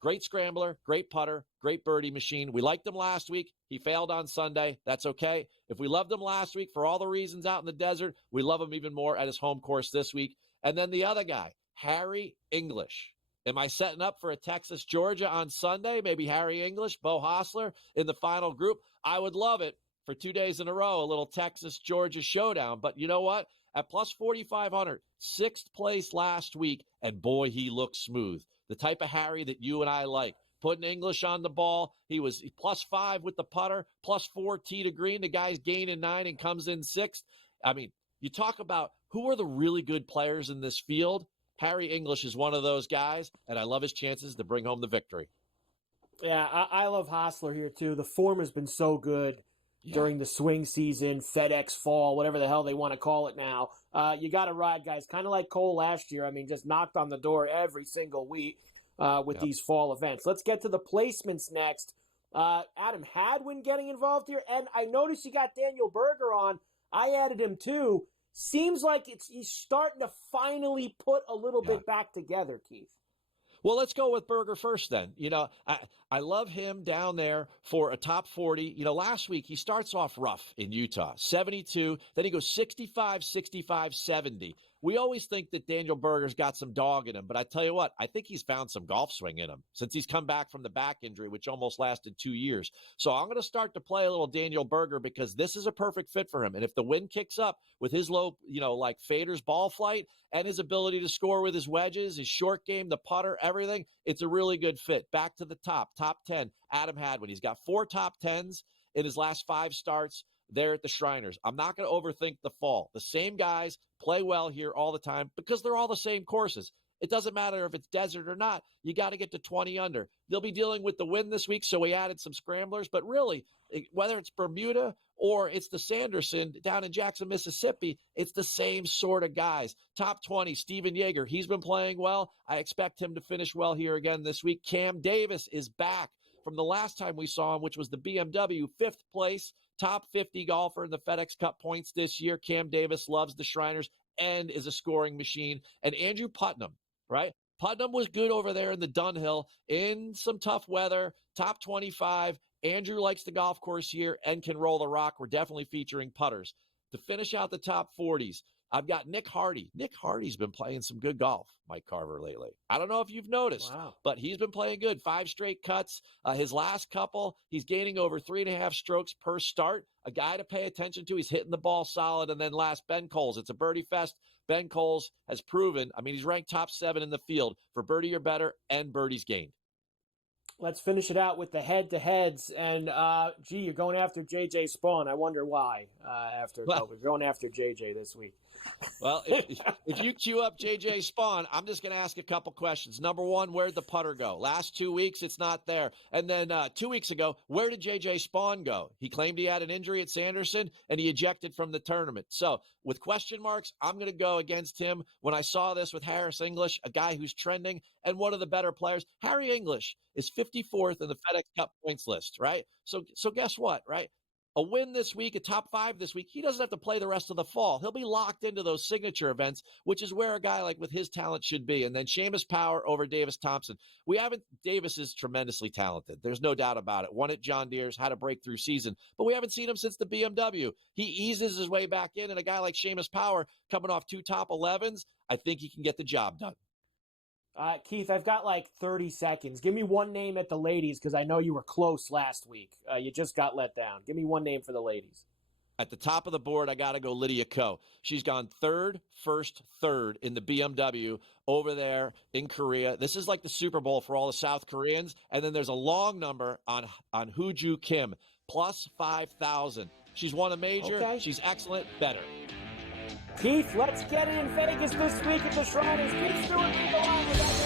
Great scrambler, great putter, great birdie machine. We liked him last week. He failed on Sunday. That's okay. If we loved him last week for all the reasons out in the desert, we love him even more at his home course this week. And then the other guy, Harry English. Am I setting up for a Texas-Georgia on Sunday? Maybe Harry English, Bo Hostler in the final group. I would love it for 2 days in a row, a little Texas-Georgia showdown. But you know what? At plus 4,500, 6th place last week, and boy, he looks smooth. The type of Harry that you and I like. Putting English on the ball. He was plus 5 with the putter, plus 4 tee to green. The guy's gaining 9 and comes in 6th. I mean, you talk about who are the really good players in this field. Harry English is one of those guys, and I love his chances to bring home the victory. Yeah, I love Hostler here, too. The form has been so good during the swing season, FedEx fall, whatever the hell they want to call it now. You got to ride, guys, kind of like Cole last year. I mean, just knocked on the door every single week with these fall events. Let's get to the placements next. Adam Hadwin getting involved here, and I noticed you got Daniel Berger on. I added him, too. Seems like he's starting to finally put a little bit back together, Keith. Well, let's go with Berger first then. I love him down there for a top 40. Last week he starts off rough in Utah, 72. Then he goes 65, 65, 70. We always think that Daniel Berger's got some dog in him, but I tell you what, I think he's found some golf swing in him since he's come back from the back injury, which almost lasted 2 years. So I'm going to start to play a little Daniel Berger because this is a perfect fit for him. And if the wind kicks up with his low, like Fader's ball flight and his ability to score with his wedges, his short game, the putter, everything, it's a really good fit. Back to the top 10, Adam Hadwin. He's got 4 top 10s in his last 5 starts there at the Shriners. I'm not going to overthink the fall. The same guys play well here all the time because they're all the same courses. It doesn't matter if it's desert or not. You got to get to 20 under. They'll be dealing with the wind this week, so we added some scramblers. But really, whether it's Bermuda or it's the Sanderson down in Jackson, Mississippi, it's the same sort of guys. Top 20, Steven Yeager. He's been playing well. I expect him to finish well here again this week. Cam Davis is back from the last time we saw him, which was the BMW 5th place. Top 50 golfer in the FedEx Cup points this year. Cam Davis loves the Shriners and is a scoring machine. And Andrew Putnam, right? Putnam was good over there in the Dunhill in some tough weather. Top 25. Andrew likes the golf course here and can roll the rock. We're definitely featuring putters. To finish out the top 40s, I've got Nick Hardy. Nick Hardy's been playing some good golf, Mike Carver, lately. I don't know if you've noticed, but he's been playing good. 5 straight cuts. His last couple, he's gaining over 3.5 strokes per start. A guy to pay attention to. He's hitting the ball solid. And then last, Ben Coles. It's a birdie fest. Ben Coles has proven, he's ranked top 7 in the field for birdie or better and birdies gained. Let's finish it out with the head-to-heads. And, you're going after J.J. Spawn. I wonder why we're going after J.J. this week. Well, if you queue up J.J. Spawn, I'm just going to ask a couple questions. Number one, where'd the putter go? Last 2 weeks, it's not there. And then 2 weeks ago, where did J.J. Spawn go? He claimed he had an injury at Sanderson, and he ejected from the tournament. So with question marks, I'm going to go against him. When I saw this with Harris English, a guy who's trending, and one of the better players, Harry English is 54th in the FedEx Cup points list, right? So guess what, right? A win this week, a top 5 this week, he doesn't have to play the rest of the fall. He'll be locked into those signature events, which is where a guy like with his talent should be. And then Seamus Power over Davis Thompson. Davis is tremendously talented. There's no doubt about it. Won at John Deere's, had a breakthrough season, but we haven't seen him since the BMW. He eases his way back in, and a guy like Seamus Power coming off 2 top 11s, I think he can get the job done. Keith, I've got like 30 seconds. Give me one name at the ladies because I know you were close last week. You just got let down. Give me one name for the ladies. At the top of the board, I got to go Lydia Ko. She's gone third in the BMW over there in Korea. This is like the Super Bowl for all the South Koreans. And then there's a long number on Hooju Kim, plus 5,000. She's won a major. Okay. She's excellent. Better. Keith, let's get in Vegas this week at the Shriners. Keith Stewart, lead the line with that.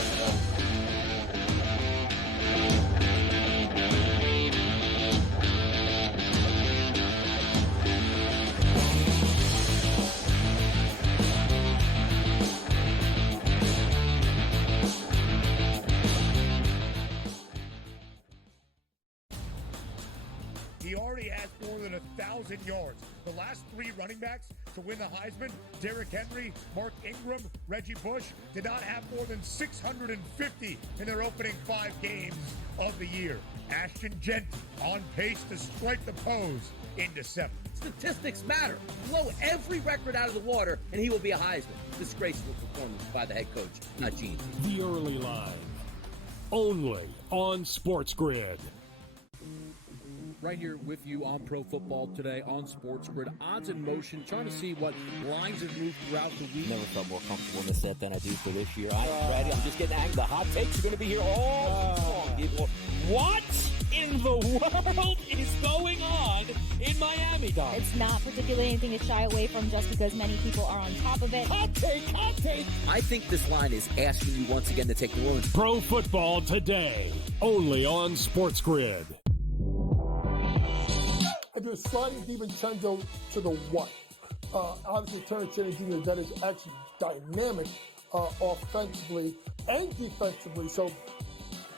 He already has more than 1,000 yards. The last three running backs to win the Heisman, Derrick Henry, Mark Ingram, Reggie Bush, did not have more than 650 in their opening 5 games of the year. Ashton Genty on pace to strike the pose in December. Statistics matter. Blow every record out of the water, and he will be a Heisman. Disgraceful performance by the head coach, not Gene. The Early Line, only on SportsGrid. Right here with you on Pro Football Today on SportsGrid. Odds in motion, trying to see what lines have moved throughout the week. Never felt more comfortable in this set than I do for this year. I'm ready. I'm just getting angry. The hot takes are going to be here all long. What in the world is going on in Miami, Dog? It's not particularly anything to shy away from just because many people are on top of it. Hot take, hot take. I think this line is asking you once again to take the room. Pro Football Today, only on SportsGrid. If you're sliding DiVincenzo to the what? Obviously, Turner Jr., that is actually dynamic offensively and defensively. So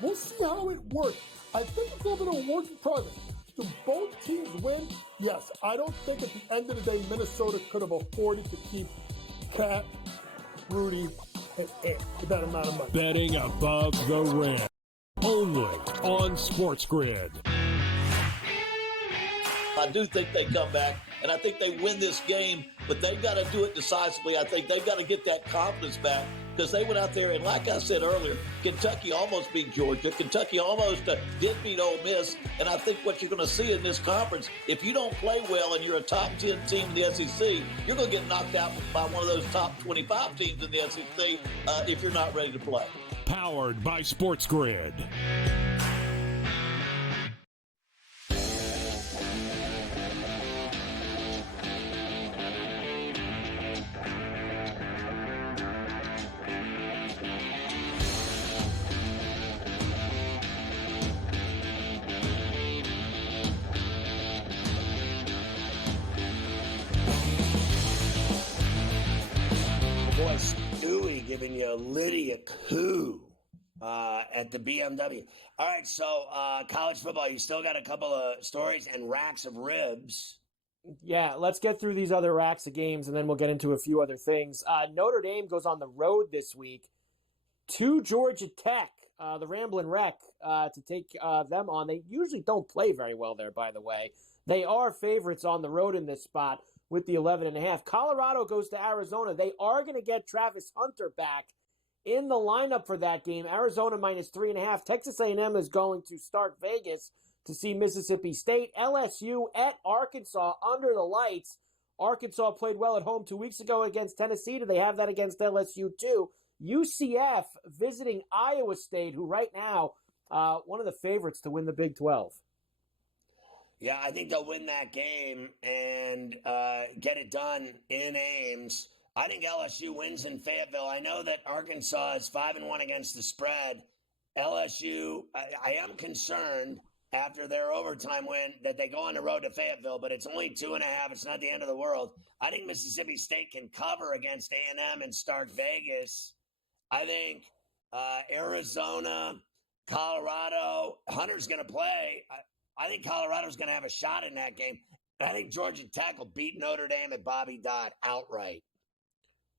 we'll see how it works. I think it's a little bit of a work in progress. Do both teams win? Yes. I don't think at the end of the day, Minnesota could have afforded to keep Cat, Rudy, and Ant with that amount of money. Betting above the rim, only on SportsGrid. I do think they come back, and I think they win this game, but they've got to do it decisively. I think they've got to get that confidence back because they went out there, and like I said earlier, Kentucky almost beat Georgia. Kentucky almost did beat Ole Miss, and I think what you're going to see in this conference, if you don't play well and you're a top 10 team in the SEC, you're going to get knocked out by one of those top 25 teams in the SEC if you're not ready to play. Powered by SportsGrid. Boy, Stewie giving you Lydia coup at the BMW. All right, so college football, you still got a couple of stories and racks of ribs. Yeah, let's get through these other racks of games, and then we'll get into a few other things. Notre Dame goes on the road this week to Georgia Tech, the Ramblin' Wreck, to take them on. They usually don't play very well there, by the way. They are favorites on the road in this spot with the 11.5. Colorado goes to Arizona. They are going to get Travis Hunter back in the lineup for that game. Arizona minus 3.5. Texas A&M is going to start Vegas to see Mississippi State. LSU at Arkansas under the lights. Arkansas played well at home 2 weeks ago against Tennessee. Do they have that against LSU too? UCF visiting Iowa State, who right now one of the favorites to win the Big 12. Yeah, I think they'll win that game and get it done in Ames. I think LSU wins in Fayetteville. I know that Arkansas is 5-1 against the spread. LSU, I am concerned after their overtime win that they go on the road to Fayetteville, but it's only 2.5. It's not the end of the world. I think Mississippi State can cover against A&M and start Vegas. I think Arizona, Colorado, Hunter's going to play. I think Colorado's going to have a shot in that game. I think Georgia Tech will beat Notre Dame at Bobby Dodd outright.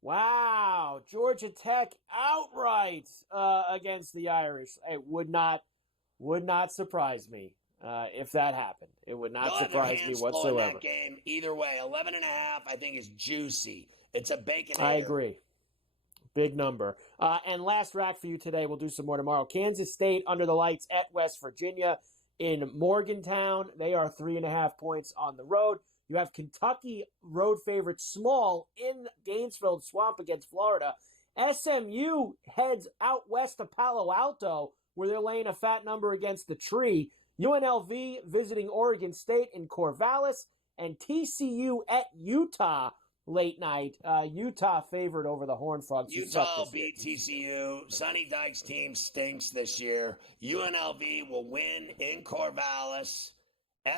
Wow, Georgia Tech outright against the Irish. It would not surprise me if that happened. It would not surprise me whatsoever. In that game, either way, 11.5, I think is juicy. It's a bacon. I agree. Big number. And last rack for you today. We'll do some more tomorrow. Kansas State under the lights at West Virginia in Morgantown. They are 3.5 points on the road. You have Kentucky road favorite small in Gainesville Swamp against Florida. SMU heads out west to Palo Alto, where they're laying a fat number against the tree. UNLV visiting Oregon State in Corvallis, and TCU at Utah late night. Utah favored over the Horned Frogs. Utah will beat TCU. Sonny Dykes' team stinks this year. UNLV will win in Corvallis.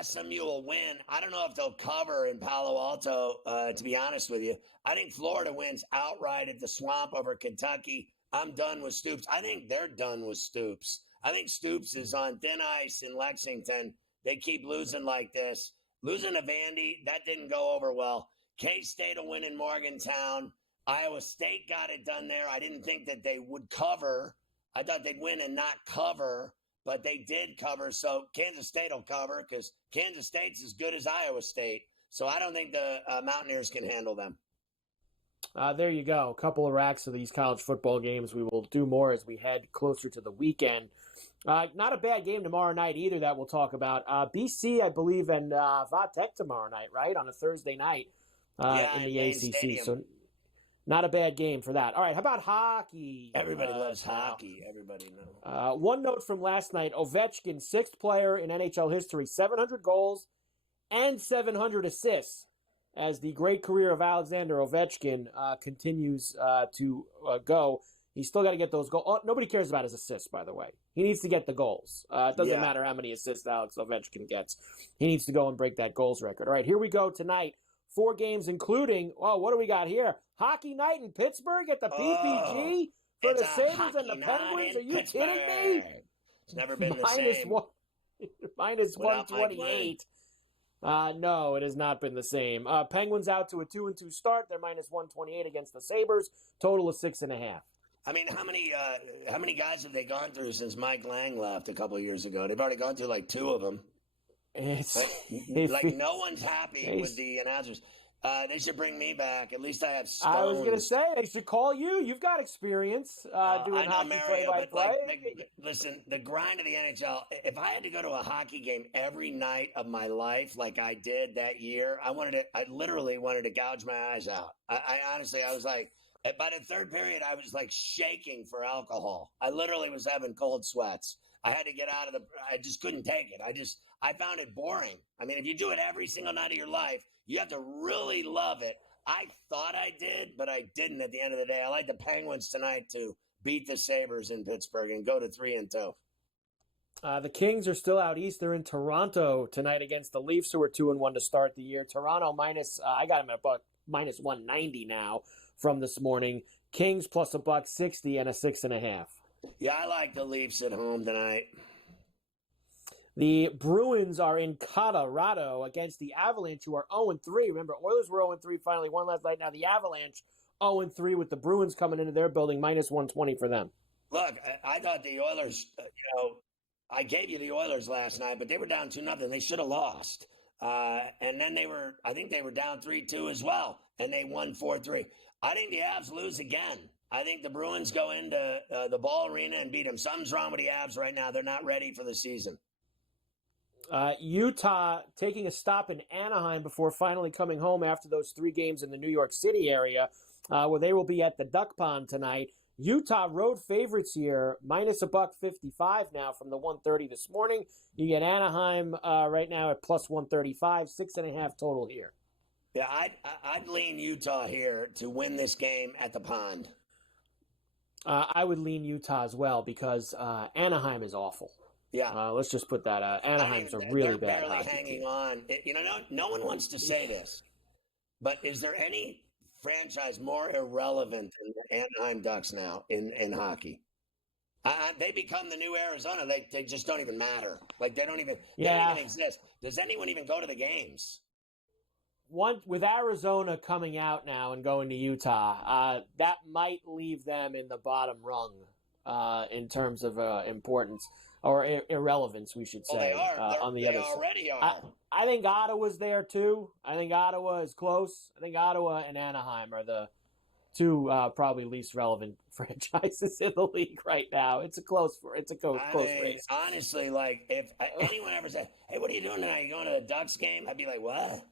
SMU will win. I don't know if they'll cover in Palo Alto, to be honest with you. I think Florida wins outright at the Swamp over Kentucky. I'm done with Stoops. I think they're done with Stoops. I think Stoops is on thin ice in Lexington. they keep losing like this. Losing to Vandy, that didn't go over well. K-State will win in Morgantown. Iowa State got it done there. I didn't think that they would cover. I thought they'd win and not cover, but they did cover. So Kansas State will cover because Kansas State's as good as Iowa State. So I don't think the Mountaineers can handle them. There you go. A couple of racks of these college football games. We will do more as we head closer to the weekend. Not a bad game tomorrow night either that we'll talk about. BC, I believe, and Va-Tech tomorrow night, right? On a Thursday night in the ACC. Stadium. So not a bad game for that. All right, how about hockey? Everybody loves hockey. Everybody knows. One note from last night, Ovechkin, sixth player in NHL history, 700 goals and 700 assists as the great career of Alexander Ovechkin continues to go. He's still got to get those goals. Oh, nobody cares about his assists, by the way. He needs to get the goals. It doesn't matter how many assists Alex Ovechkin gets. He needs to go and break that goals record. All right, here we go tonight. 4 games, including, what do we got here? Hockey night in Pittsburgh at the PPG for the Sabres and the Penguins? Are you kidding me? It's never been the same. Minus 128. No, it has not been the same. Penguins out to a 2-2 start. They're minus 128 against the Sabres. Total of 6.5. I mean, how many guys have they gone through since Mike Lang left a couple of years ago? They've already gone through like 2 of them. Like no one's happy with the announcers. They should bring me back. At least I have stones. I was going to say, they should call you. You've got experience doing hockey play-by-play. Listen, the grind of the NHL, if I had to go to a hockey game every night of my life like I did that year, I literally wanted to gouge my eyes out. I honestly, I was like, by the third period, I was like shaking for alcohol. I literally was having cold sweats. I had to get out of I just couldn't take it. I found it boring. I mean, if you do it every single night of your life, you have to really love it. I thought I did, but I didn't at the end of the day. I like the Penguins tonight to beat the Sabres in Pittsburgh and go to 3-2. The Kings are still out east. They're in Toronto tonight against the Leafs, who are 2-1 to start the year. Toronto I got them at about minus 190 now from this morning. Kings plus $1.60 and a 6.5. Yeah, I like the Leafs at home tonight. The Bruins are in Colorado against the Avalanche, who are 0-3. Remember, Oilers were 0-3, finally won last night. Now the Avalanche 0-3 with the Bruins coming into their building, minus 120 for them. Look, I thought the Oilers, I gave you the Oilers last night, but they were down 2-0. They should have lost. And then I think they were down 3-2 as well, and they won 4-3. I think the Avs lose again. I think the Bruins go into the Ball Arena and beat them. Something's wrong with the Avs right now. They're not ready for the season. Utah taking a stop in Anaheim before finally coming home after those 3 games in the New York City area, where they will be at the Duck Pond tonight. Utah road favorites here, minus $1.55 now from the 130 this morning. You get Anaheim right now at plus 135, 6.5 total here. Yeah, I'd lean Utah here to win this game at the Pond. I would lean Utah as well because Anaheim is awful. Yeah, let's just put that out. Anaheim's a really bad barely hockey hanging team. On. No one wants to say this, but is there any franchise more irrelevant than the Anaheim Ducks now in hockey? They become the new Arizona. They just don't even matter. Like they don't even exist. Does anyone even go to the games? With Arizona coming out now and going to Utah, that might leave them in the bottom rung in terms of importance. Or irrelevance, we should say, on the other side. They already are. I think Ottawa's there, too. I think Ottawa is close. I think Ottawa and Anaheim are the 2 probably least relevant franchises in the league right now. It's a close race. Honestly, like, if anyone ever said, hey, what are you doing tonight? You going to the Ducks game? I'd be like, what?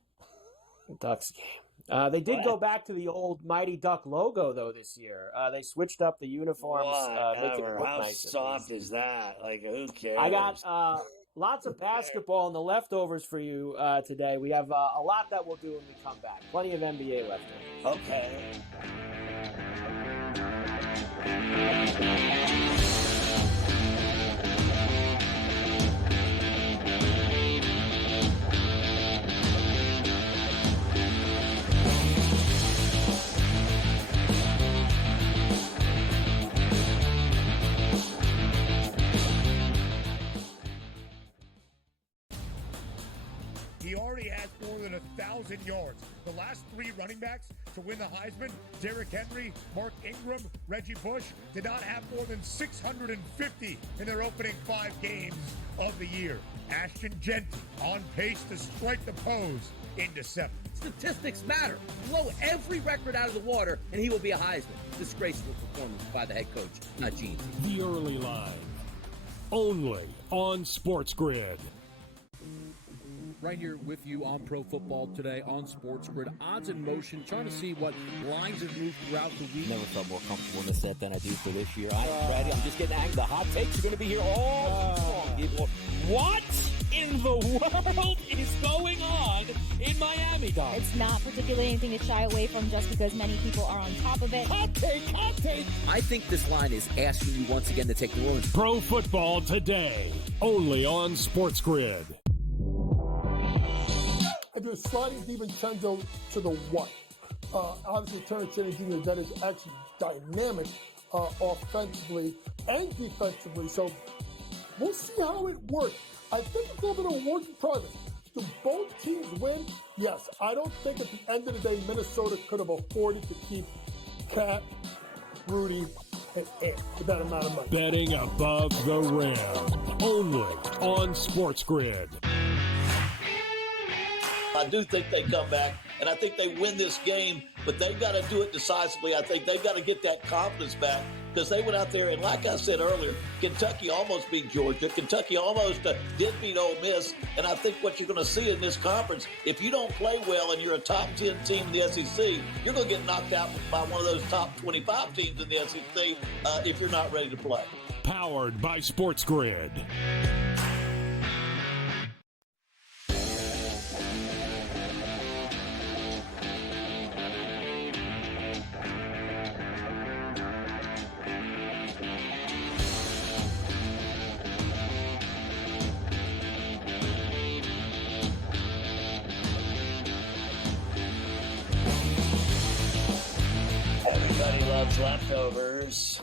Ducks game. They did go back to the old Mighty Duck logo, though, this year. They switched up the uniforms. How soft is that? Like, who cares? I got lots of basketball and the leftovers for you today. We have a lot that we'll do when we come back. Plenty of NBA leftovers. Okay. He already has more than 1,000 yards. The last three running backs to win the Heisman, Derrick Henry, Mark Ingram, Reggie Bush, did not have more than 650 in their opening 5 games of the year. Ashton Genty on pace to strike the pose in December. Statistics matter. Blow every record out of the water, and he will be a Heisman. Disgraceful performance by the head coach, not Gene. The Early Line. Only on SportsGrid. Right here with you on Pro Football Today on SportsGrid. Odds in motion, trying to see what lines have moved throughout the week. Never felt more comfortable in the set than I do for this year. I'm just getting angry. The hot takes are going to be here all fall. What in the world is going on in Miami, Dog? It's not particularly anything to shy away from just because many people are on top of it. Hot take, hot take. I think this line is asking you once again to take the rules. Pro Football Today, only on SportsGrid. I do sliding DiVincenzo to the what? Obviously, Terrence Jr. that is actually dynamic offensively and defensively. So we'll see how it works. I think it's a little bit of a work in progress. Do both teams win? Yes. I don't think at the end of the day Minnesota could have afforded to keep Cat, Rudy, and Ant for that amount of money. Betting above the rim, only on SportsGrid. I do think they come back, and I think they win this game, but they've got to do it decisively. I think they've got to get that confidence back because they went out there, and like I said earlier, Kentucky almost beat Georgia. Kentucky almost did beat Ole Miss, and I think what you're going to see in this conference, if you don't play well and you're a top 10 team in the SEC, you're going to get knocked out by one of those top 25 teams in the SEC if you're not ready to play. Powered by SportsGrid. Everybody loves leftovers.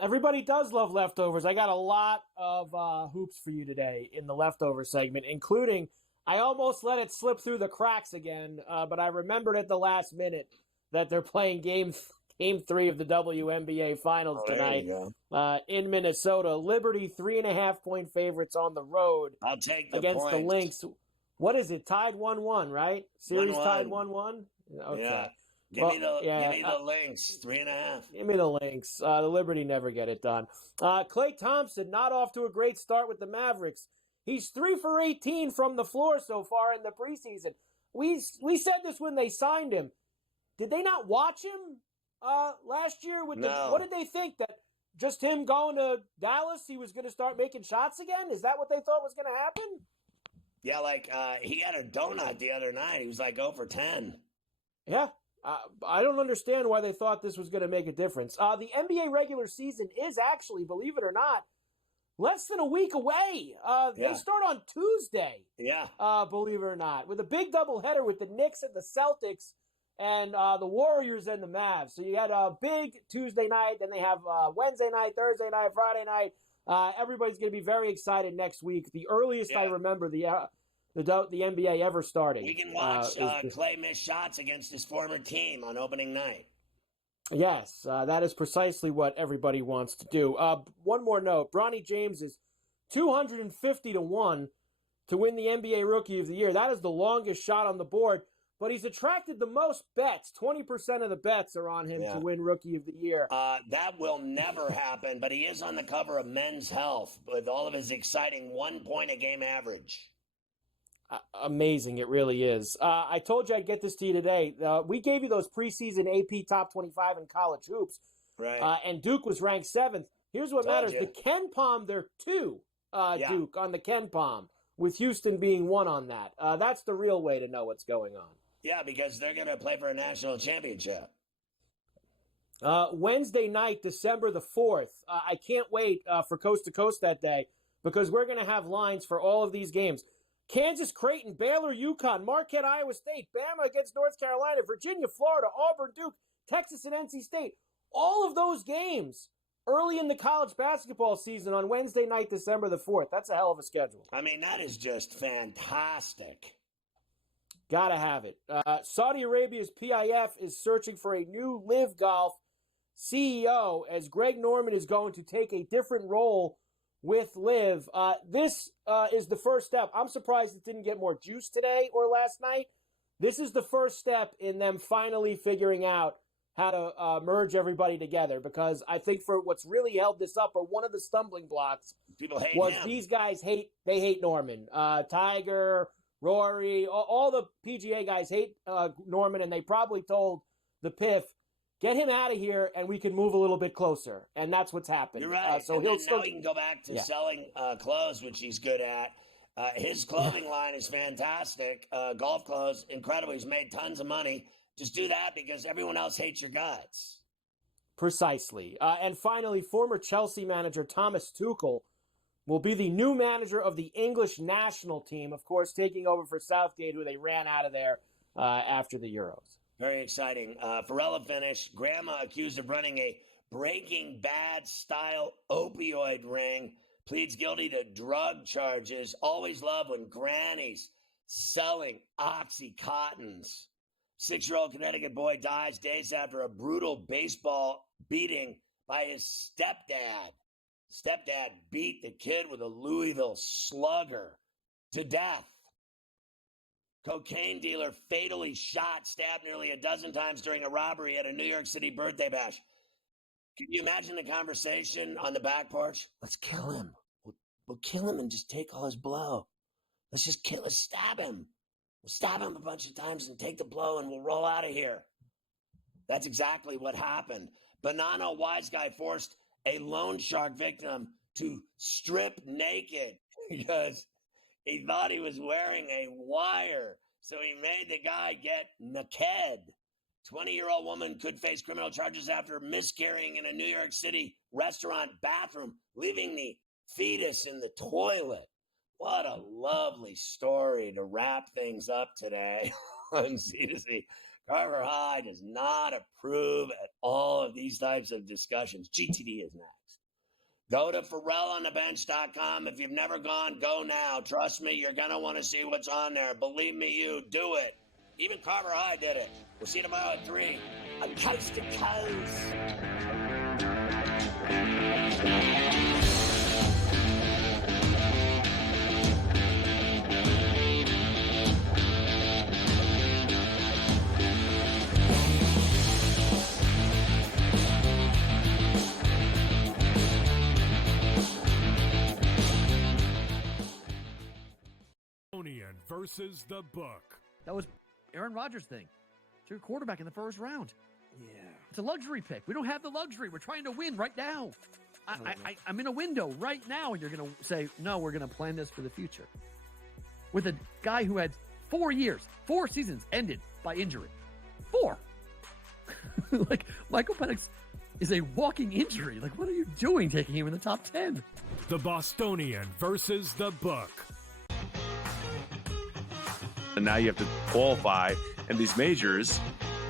Everybody does love leftovers. I got a lot of hoops for you today in the leftover segment, including I almost let it slip through the cracks again, but I remembered at the last minute that they're playing game 3 of the WNBA Finals tonight in Minnesota. Liberty 3.5-point favorites on the road. I'll take the against points. the Lynx. What is it? Tied 1-1, right? Series 1-1. tied 1-1. Okay. Yeah. Give me the Lynx, 3.5. Give me the Lynx. The Liberty never get it done. Klay Thompson not off to a great start with the Mavericks. He's 3 for 18 from the floor so far in the preseason. We said this when they signed him. Did they not watch him last year? No. What did they think? That just him going to Dallas, he was going to start making shots again? Is that what they thought was going to happen? Yeah, he had a donut the other night. He was like 0 for 10. Yeah. I don't understand why they thought this was going to make a difference. The NBA regular season is actually, believe it or not, less than a week away. They start on Tuesday. Yeah. Believe it or not, with a big doubleheader with the Knicks and the Celtics and the Warriors and the Mavs. So you got a big Tuesday night, then they have Wednesday night, Thursday night, Friday night. Everybody's going to be very excited next week. The earliest I remember the NBA ever starting. We can watch Klay miss shots against his former team on opening night. Yes, that is precisely what everybody wants to do. One more note. Bronny James is 250-1 to win the NBA Rookie of the Year. That is the longest shot on the board, but he's attracted the most bets. 20% of the bets are on him to win Rookie of the Year. That will never happen, but he is on the cover of Men's Health with all of his exciting 1 point a game average. Amazing, it really is. I told you I'd get this to you today. We gave you those preseason AP Top 25 in college hoops. Right. And Duke was ranked 7th. Here's what matters. The Ken Palm, they're 2, Duke, on the Ken Palm, with Houston being 1 on that. That's the real way to know what's going on. Yeah, because they're going to play for a national championship. Wednesday night, December the 4th. I can't wait for Coast to Coast that day because we're going to have lines for all of these games. Kansas, Creighton, Baylor, UConn, Marquette, Iowa State, Bama against North Carolina, Virginia, Florida, Auburn, Duke, Texas, and NC State. All of those games early in the college basketball season on Wednesday night, December the 4th. That's a hell of a schedule. I mean, that is just fantastic. Gotta have it. Saudi Arabia's PIF is searching for a new Live Golf CEO as Greg Norman is going to take a different role with Live. This is the first step. I'm surprised it didn't get more juice today or last night. This is the first step in them finally figuring out how to merge everybody together, because I think for what's really held this up, or one of the stumbling blocks, people hate was him. These guys hate Norman. Tiger, Rory, all the PGA guys hate Norman, and they probably told the PIF, get him out of here and we can move a little bit closer. And that's what's happened. You're right. So now he can go back to selling clothes, which he's good at. His clothing line is fantastic. Golf clothes, incredible. He's made tons of money. Just do that because everyone else hates your guts. Precisely. And finally, former Chelsea manager Thomas Tuchel will be the new manager of the English national team, of course, taking over for Southgate, who they ran out of there after the Euros. Very exciting. Ferrall finished. Grandma accused of running a Breaking Bad style opioid ring. Pleads guilty to drug charges. Always love when grannies selling Oxycontins. 6-year-old Connecticut boy dies days after a brutal baseball beating by his stepdad. Stepdad beat the kid with a Louisville Slugger to death. Cocaine dealer fatally shot, stabbed nearly a dozen times during a robbery at a New York City birthday bash. Can you imagine the conversation on the back porch? Let's kill him. We'll kill him and just take all his blow. Let's stab him. We'll stab him a bunch of times and take the blow and we'll roll out of here. That's exactly what happened. Banana Wise Guy forced a loan shark victim to strip naked because he thought he was wearing a wire. So he made the guy get naked. 20-year-old woman could face criminal charges after miscarrying in a New York City restaurant bathroom, leaving the fetus in the toilet. What a lovely story to wrap things up today on C2C. Carver High does not approve at all of these types of discussions. GTD is next. Go to FerrallOnTheBench.com. If you've never gone, go now. Trust me, you're going to want to see what's on there. Believe me, you do it. Even Carver High did it. We'll see you tomorrow at 3 on Coast to Coast. Versus the book. That was Aaron Rodgers' thing. It's your quarterback in the first round. Yeah. It's a luxury pick. We don't have the luxury. We're trying to win right now. I'm in a window right now, and you're going to say, no, we're going to plan this for the future. With a guy who had 4 seasons ended by injury. 4. Like, Michael Penix is a walking injury. Like, what are you doing taking him in the top 10? The Bostonian versus the book. And now you have to qualify in these majors.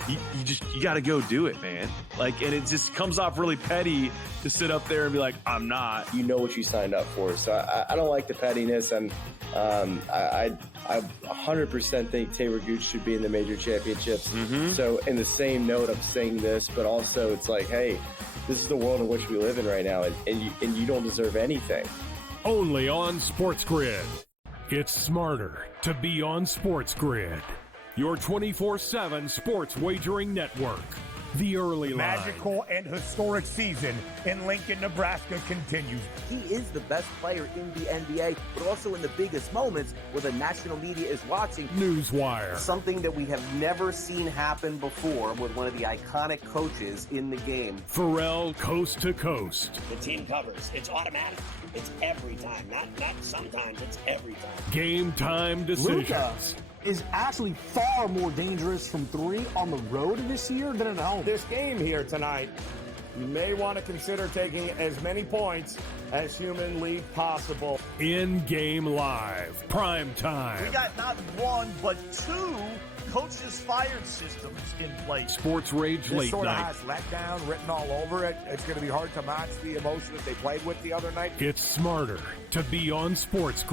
You got to go do it, man. Like, and it just comes off really petty to sit up there and be like, I'm not. You know what you signed up for. So I don't like the pettiness. And I 100% think Taylor Gooch should be in the major championships. Mm-hmm. So in the same note, I'm saying this, but also it's like, hey, this is the world in which we live in right now. And you don't deserve anything. Only on SportsGrid. It's smarter to be on SportsGrid, your 24/7 sports wagering network. The early line. Magical and historic season in Lincoln, Nebraska continues. He is the best player in the NBA, but also in the biggest moments where the national media is watching. Newswire. Something that we have never seen happen before with one of the iconic coaches in the game. Ferrall coast to coast. The team covers. It's automatic. It's every time. Not sometimes. It's every time. Game time decisions. Luka is actually far more dangerous from 3 on the road this year than at home. This game here tonight, you may want to consider taking as many points as humanly possible. In-game live, prime time. We got not 1, but 2 coaches fired systems in place. Sports Rage This Late sort of Night. has letdown written all over it. It's going to be hard to match the emotion that they played with the other night. It's smarter to be on SportsGrid.